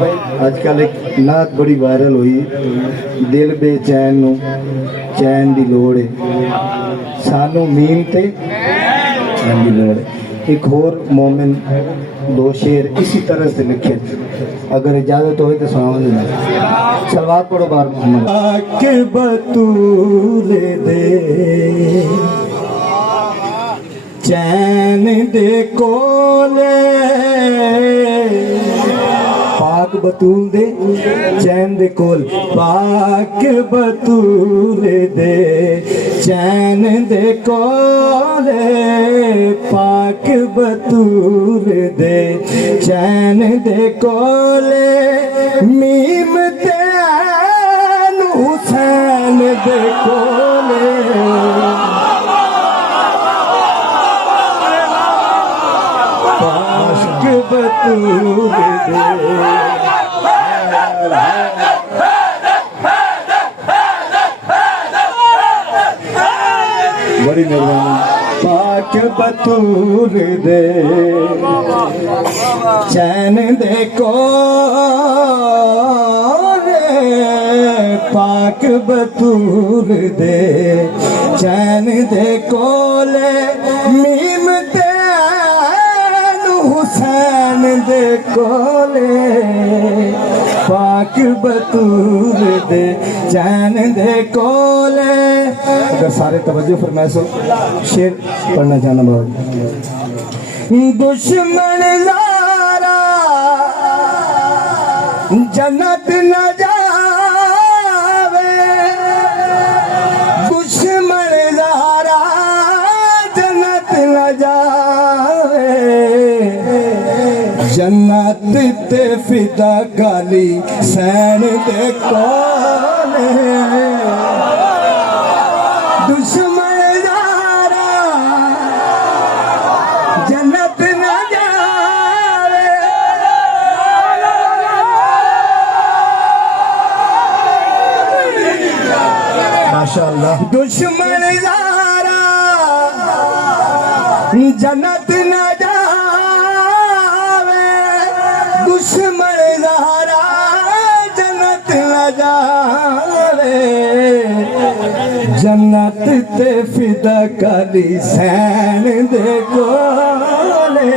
आजकल एक नात बड़ी वायरल हुई, दिल बेचैन नू चैन दी लोड़ है, सानू मीम ते चैन दी लोड़ है। एक और मोमिन दो शेर इसी तरह से लिखे, अगर इजाजत हो तो सुना देना। सलवात पढ़ो बार मोहम्मद के बतूल दे चैन दे कोले, पाक बतूल दे चैन दे कोल, पाक बतूल दे चैन दे कोले, पाक बतूल दे चैन दे कोले, मीम ते हुसैन दे कोले, पाक बतूल दे। बड़ी मेहरबानी। पाक बतूल दे चैन दे कोले, पाक बतूल दे चैन दे कोले, मीम ते हुसैन दे कोले, पाक बतूल दे चैन दे कोले। अगर सारे तवज्जो फरमाइशो शेर पढ़ना चाहना बहुत। दुश्मन ज़ारा जन्नत न जावे, दुश्मन ज़ारा जन्नत न जावे, जन्नत ते फिदा गाली सैन दे कोले, दुश्मन ज़ारा जन्नत न जावे, माशाअल्लाह। दुश्मन ज़ारा जन्नत न जावे, दुश्मन ज़ारा जन्नत न जावे, जन्नत ते फिदा काली सैन दे कोले,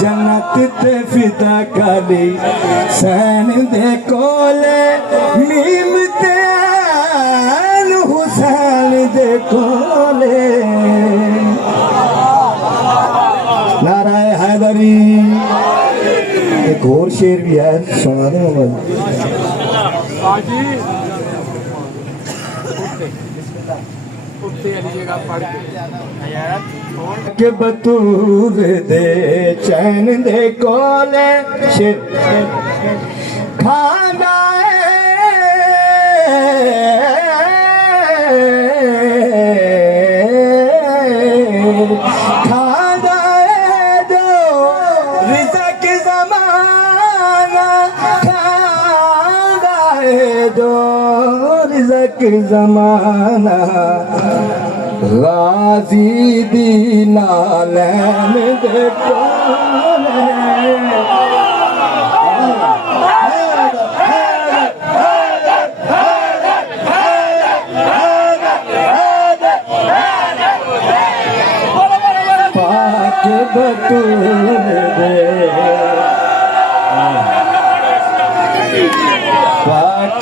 जन्नत ते फिदा काली सैन दे कोले, मीम ते हुसैन दे कोले, नाराए हैदरी। एक और शेर भी है, सुना दे मोहम्मद। के बतूल दे चैन दे कोले, शेर खाना खाना जो रिज़्क़ ज़माना, खाना जो रिज़्क़ ज़माना, गाज़ी दी नालैन दे कोले, पाक बतूल दे, पाक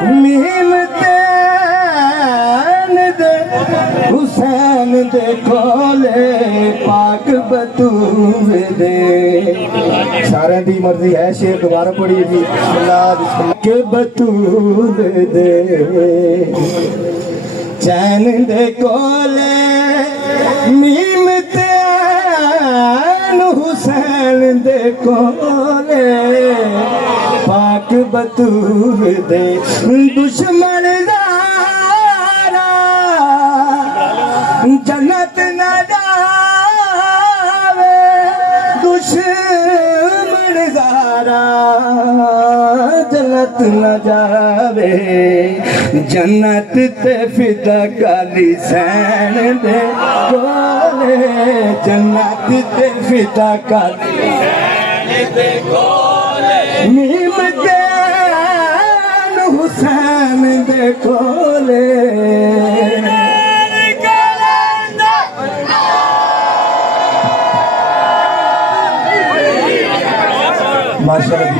मीम ते दे हुसैन दे कोले, पाक बतूल दे। सारे दी मर्जी है, शेर दोबारा पढ़िए जी। पाक बतूल दे चैन दे कोले, मीम ते हुसैन दे कोले, पाक बतूल दे। दुश्मन ज़ारा जन्नत न जावे, दुश्मन ज़ारा जन्नत न जावे, जन्नत ते फिदा काली सैन दे कोले, जन्नत ते फिदा काली सैन दे कोले। नीम कैन हुसैन दे कोले माशाअल्लाह।